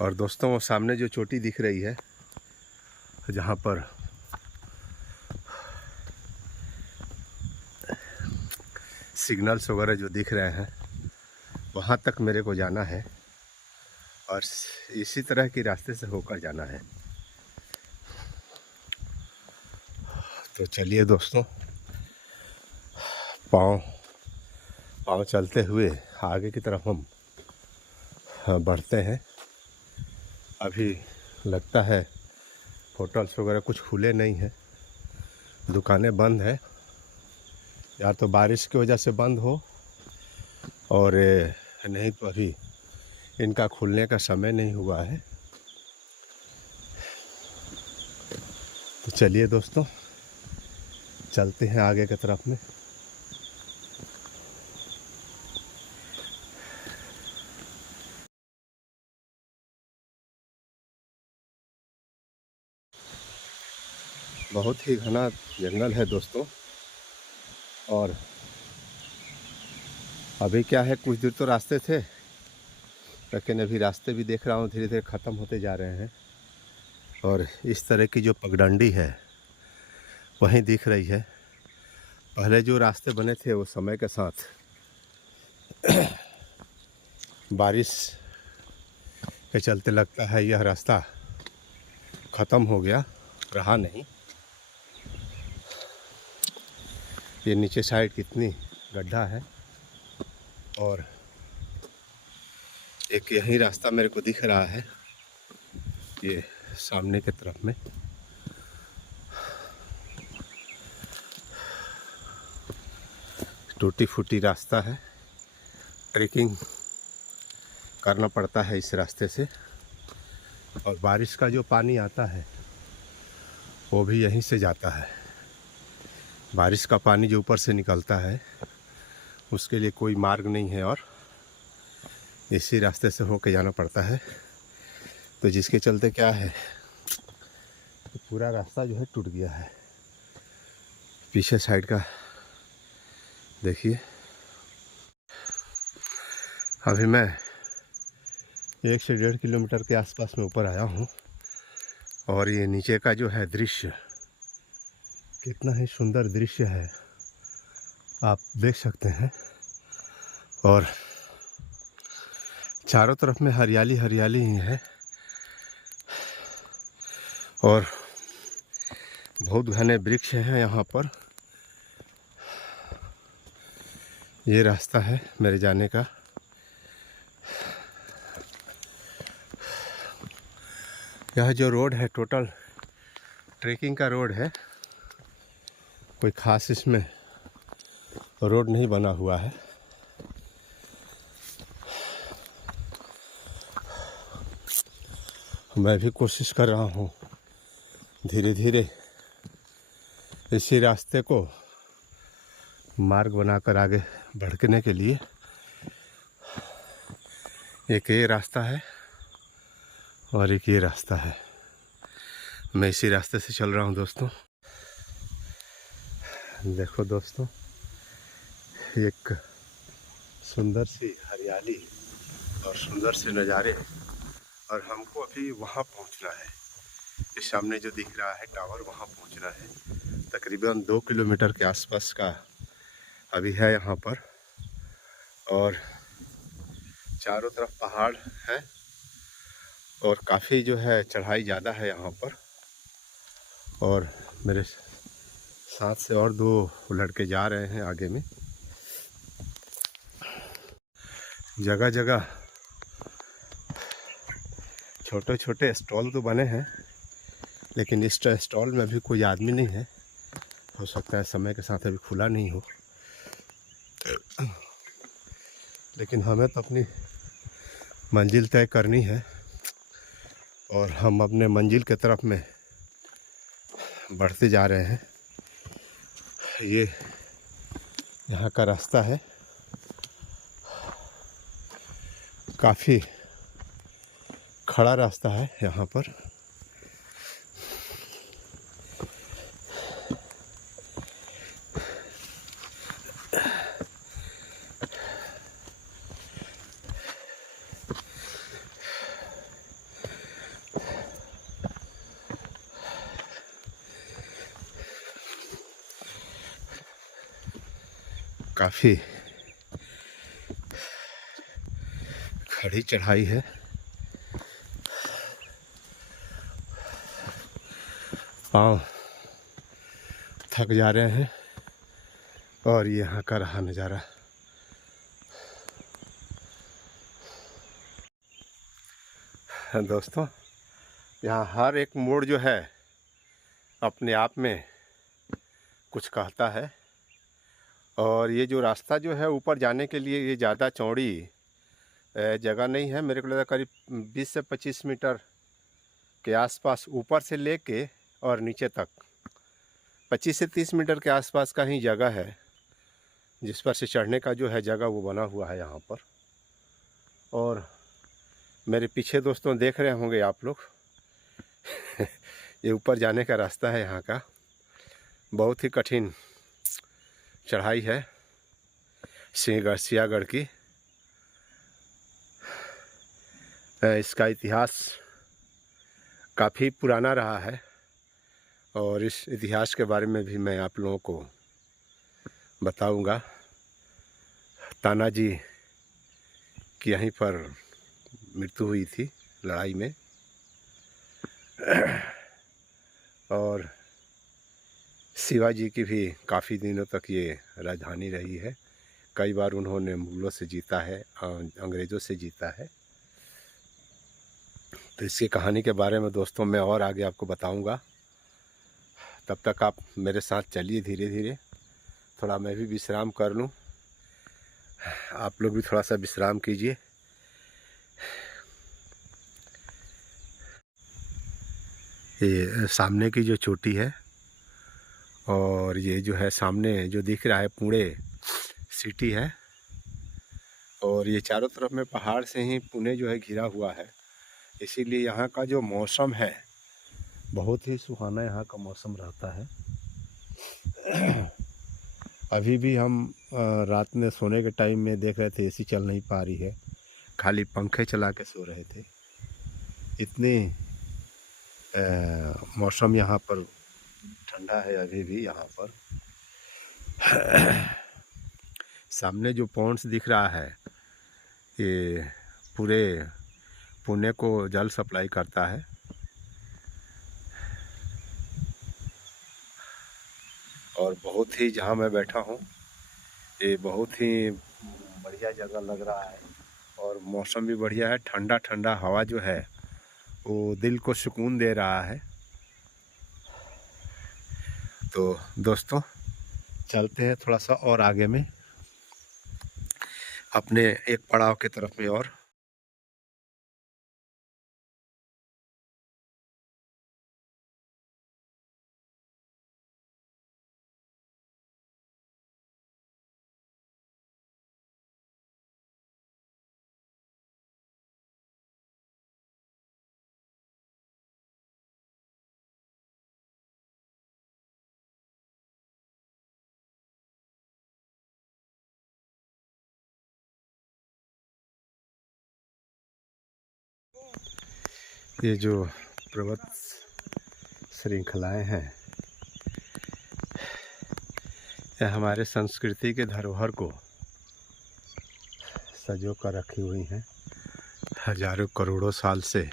और दोस्तों, वो सामने जो चोटी दिख रही है, जहाँ पर सिग्नल्स वगैरह जो दिख रहे हैं, वहाँ तक मेरे को जाना है और इसी तरह के रास्ते से होकर जाना है। तो चलिए दोस्तों, पाँव चलते हुए आगे की तरफ हम बढ़ते हैं। अभी लगता है होटल्स वगैरह कुछ खुले नहीं हैं, दुकानें बंद है, या तो बारिश की वजह से बंद हो और नहीं तो अभी इनका खुलने का समय नहीं हुआ है। तो चलिए दोस्तों, चलते हैं आगे की तरफ में। बहुत ही घना जंगल है दोस्तों, और अभी क्या है, कुछ दूर तो रास्ते थे, लेकिन अभी रास्ते भी देख रहा हूँ धीरे धीरे ख़त्म होते जा रहे हैं। और इस तरह की जो पगडंडी है वहीं दिख रही है। पहले जो रास्ते बने थे वो समय के साथ बारिश के चलते लगता है यह रास्ता ख़त्म हो गया, रहा नहीं। ये नीचे साइड कितनी गड्ढा है, और एक यही रास्ता मेरे को दिख रहा है, ये सामने की तरफ में। टूटी फूटी रास्ता है, ट्रेकिंग करना पड़ता है इस रास्ते से, और बारिश का जो पानी आता है वो भी यहीं से जाता है। बारिश का पानी जो ऊपर से निकलता है उसके लिए कोई मार्ग नहीं है, और इसी रास्ते से होके जाना पड़ता है। तो जिसके चलते क्या है, तो पूरा रास्ता जो है टूट गया है। पीछे साइड का देखिए। अभी मैं 1 से 1.5 किलोमीटर के आसपास में ऊपर आया हूँ, और ये नीचे का जो है दृश्य, कितना ही सुंदर दृश्य है, आप देख सकते हैं। और चारों तरफ में हरियाली हरियाली ही है, और बहुत घने वृक्ष हैं यहाँ पर। ये रास्ता है मेरे जाने का। यह जो रोड है टोटल ट्रेकिंग का रोड है, कोई ख़ास इसमें रोड नहीं बना हुआ है। मैं भी कोशिश कर रहा हूँ धीरे धीरे इसी रास्ते को मार्ग बनाकर आगे बढ़ने के लिए। एक ये रास्ता है और एक ये रास्ता है, मैं इसी रास्ते से चल रहा हूँ दोस्तों। देखो दोस्तों, एक सुंदर सी हरियाली और सुंदर से नज़ारे, और हमको अभी वहाँ पहुँचना है। ये सामने जो दिख रहा है टावर, वहाँ पहुँचना है। तकरीबन 2 किलोमीटर के आसपास का अभी है यहाँ पर, और चारों तरफ पहाड़ है, और काफ़ी जो है चढ़ाई ज़्यादा है यहाँ पर। और मेरे साथ से और 2 लड़के जा रहे हैं आगे में। जगह जगह छोटे छोटे स्टॉल तो बने हैं, लेकिन इस स्टॉल में अभी कोई आदमी नहीं है। हो सकता है समय के साथ अभी खुला नहीं हो, लेकिन हमें तो अपनी मंजिल तय करनी है, और हम अपने मंजिल की तरफ में बढ़ते जा रहे हैं। ये यहाँ का रास्ता है, काफ़ी खड़ा रास्ता है यहाँ पर। काफ़ी खड़ी चढ़ाई है। पाँव थक जा रहे हैं और यहाँ का रहा नज़ारा। दोस्तों, यहाँ हर एक मोड़ जो है अपने आप में कुछ कहता है। और ये जो रास्ता जो है ऊपर जाने के लिए, ये ज़्यादा चौड़ी जगह नहीं है। मेरे को लगता है करीब 20 से 25 मीटर के आसपास ऊपर से लेके और नीचे तक 25 से 30 मीटर के आसपास का ही जगह है जिस पर से चढ़ने का जो है जगह वो बना हुआ है यहाँ पर। और मेरे पीछे दोस्तों देख रहे होंगे आप लोग ये ऊपर जाने का रास्ता है यहाँ का। बहुत ही कठिन चढ़ाई है सियागढ़ की। इसका इतिहास काफ़ी पुराना रहा है और इस इतिहास के बारे में भी मैं आप लोगों को बताऊंगा। तानाजी की यहीं पर मृत्यु हुई थी लड़ाई में और शिवाजी की भी काफ़ी दिनों तक ये राजधानी रही है। कई बार उन्होंने मुगलों से जीता है, अंग्रेज़ों से जीता है। तो इसकी कहानी के बारे में दोस्तों मैं और आगे आपको बताऊंगा। तब तक आप मेरे साथ चलिए धीरे धीरे। थोड़ा मैं भी विश्राम कर लूं, आप लोग भी थोड़ा सा विश्राम कीजिए। ये सामने की जो चोटी है और ये जो है सामने जो दिख रहा है पुणे सिटी है। और ये चारों तरफ में पहाड़ से ही पुणे जो है घिरा हुआ है। इसीलिए यहाँ का जो मौसम है बहुत ही सुहाना यहाँ का मौसम रहता है। अभी भी हम रात में सोने के टाइम में देख रहे थे एसी चल नहीं पा रही है, खाली पंखे चला के सो रहे थे। इतनी मौसम यहाँ पर ठंडा है अभी भी यहाँ पर। सामने जो पॉन्ड्स दिख रहा है ये पूरे पुणे को जल सप्लाई करता है। और बहुत ही, जहाँ मैं बैठा हूँ ये बहुत ही बढ़िया जगह लग रहा है और मौसम भी बढ़िया है। ठंडा ठंडा हवा जो है वो दिल को सुकून दे रहा है। तो दोस्तों चलते हैं थोड़ा सा और आगे में अपने एक पड़ाव की तरफ में। और ये जो पर्वत श्रृंखलाएं हैं यह हमारे संस्कृति के धरोहर को सजो कर रखी हुई हैं। हजारों करोड़ों साल से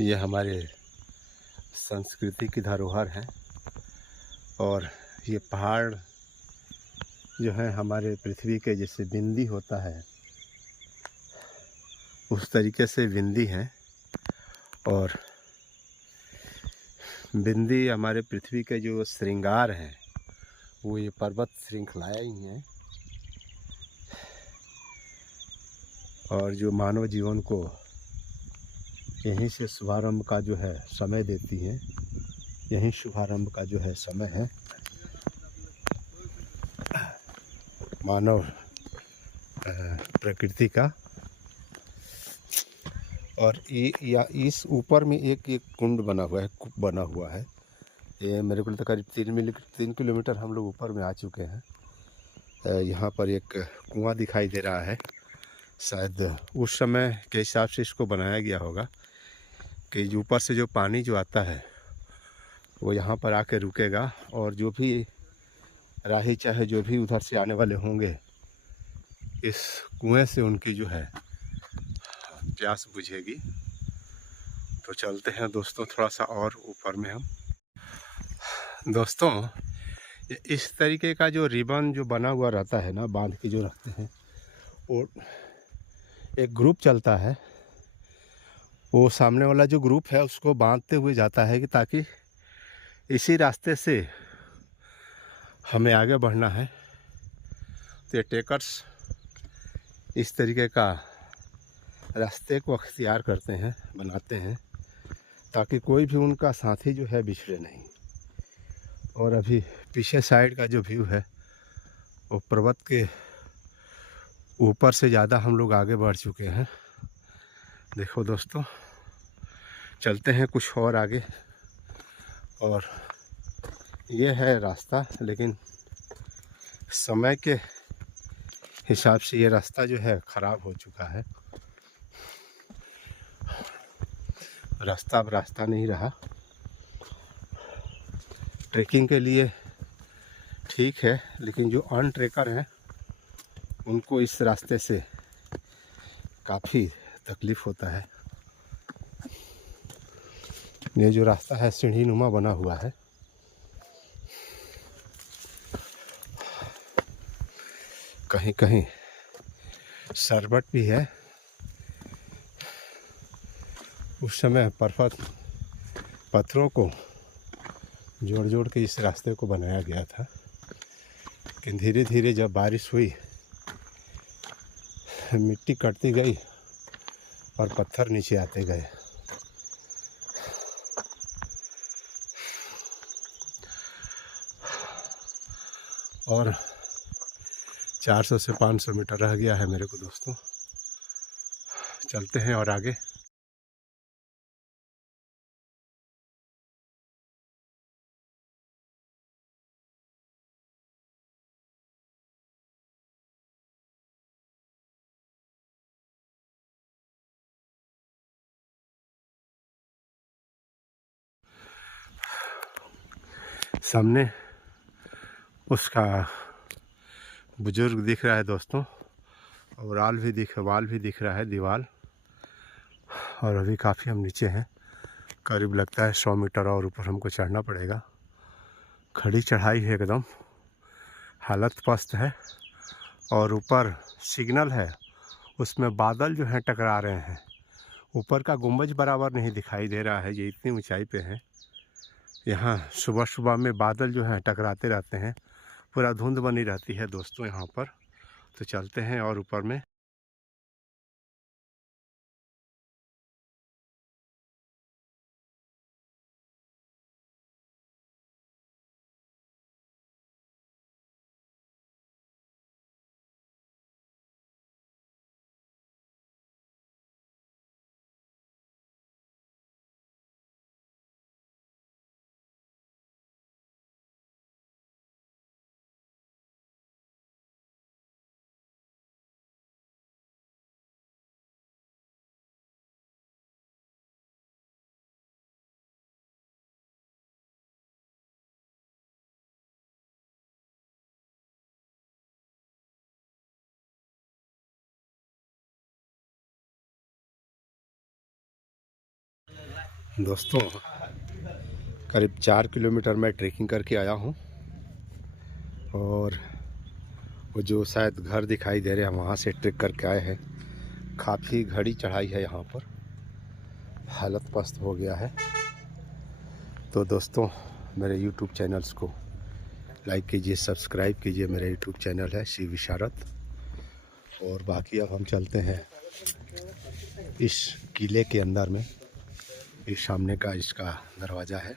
ये हमारे संस्कृति की धरोहर है। और ये पहाड़ जो है हमारे पृथ्वी के जैसे बिंदी होता है उस तरीके से बिंदी है। और बिंदी हमारे पृथ्वी के जो श्रृंगार हैं वो ये पर्वत श्रृंखलाएं ही हैं। और जो मानव जीवन को यहीं से शुभारंभ का जो है समय देती हैं, यहीं शुभारंभ का जो है समय है मानव प्रकृति का। और या इस ऊपर में एक कुंड बना हुआ है, कूप बना हुआ है। ये मेरे को करीब 3 किलोमीटर हम लोग ऊपर में आ चुके हैं। यहाँ पर एक कुआं दिखाई दे रहा है। शायद उस समय के हिसाब से इसको बनाया गया होगा कि ऊपर से जो पानी जो आता है वो यहाँ पर आके रुकेगा और जो भी राही चाहे जो भी उधर से आने वाले होंगे, इस कुएं से उनकी जो है प्यास बुझेगी। तो चलते हैं दोस्तों थोड़ा सा और ऊपर में हम। दोस्तों इस तरीके का जो रिबन जो बना हुआ रहता है ना, बांध के जो रखते हैं, और एक ग्रुप चलता है, वो सामने वाला जो ग्रुप है उसको बांधते हुए जाता है कि ताकि इसी रास्ते से हमें आगे बढ़ना है। तो ये टेकर्स इस तरीके का रास्ते को अख्तियार करते हैं, बनाते हैं, ताकि कोई भी उनका साथी जो है बिछड़े नहीं। और अभी पीछे साइड का जो व्यू है वो पर्वत के ऊपर से ज़्यादा हम लोग आगे बढ़ चुके हैं। देखो दोस्तों, चलते हैं कुछ और आगे। और ये है रास्ता, लेकिन समय के हिसाब से ये रास्ता जो है ख़राब हो चुका है। रास्ता अब रास्ता नहीं रहा। ट्रैकिंग के लिए ठीक है, लेकिन जो अन ट्रेकर हैं उनको इस रास्ते से काफ़ी तकलीफ़ होता है। ये जो रास्ता है सीढ़ी नुमा बना हुआ है। कहीं कहीं शरबत भी है। उस समय पत्थरों को जोड़ जोड़ के इस रास्ते को बनाया गया था, लेकिन धीरे धीरे जब बारिश हुई, मिट्टी कटती गई और पत्थर नीचे आते गए। और 400 से 500 मीटर रह गया है मेरे को दोस्तों। चलते हैं और आगे। सामने उसका बुजुर्ग दिख रहा है दोस्तों, और वाल भी दिख रहा है, दीवार। और अभी काफ़ी हम नीचे हैं, करीब लगता है 100 मीटर और ऊपर हमको चढ़ना पड़ेगा। खड़ी चढ़ाई है एकदम, हालत पस्त है। और ऊपर सिग्नल है, उसमें बादल जो हैं टकरा रहे हैं। ऊपर का गुंबज बराबर नहीं दिखाई दे रहा है, ये इतनी ऊंचाई पे है। यहाँ सुबह सुबह में बादल जो हैं टकराते रहते हैं, पूरा धुंध बनी रहती है दोस्तों यहाँ पर। तो चलते हैं और ऊपर में। दोस्तों करीब 4 किलोमीटर मैं ट्रैकिंग करके आया हूँ। और वो जो शायद घर दिखाई दे रहे हैं, वहाँ से ट्रैक करके आए हैं। काफ़ी घड़ी चढ़ाई है यहाँ पर, हालत पस्त हो गया है। तो दोस्तों मेरे YouTube चैनल्स को लाइक कीजिए, सब्सक्राइब कीजिए। मेरा YouTube चैनल है शिव विशारद। और बाकी अब हम चलते हैं इस किले के अंदर में। इस सामने का इसका दरवाज़ा है।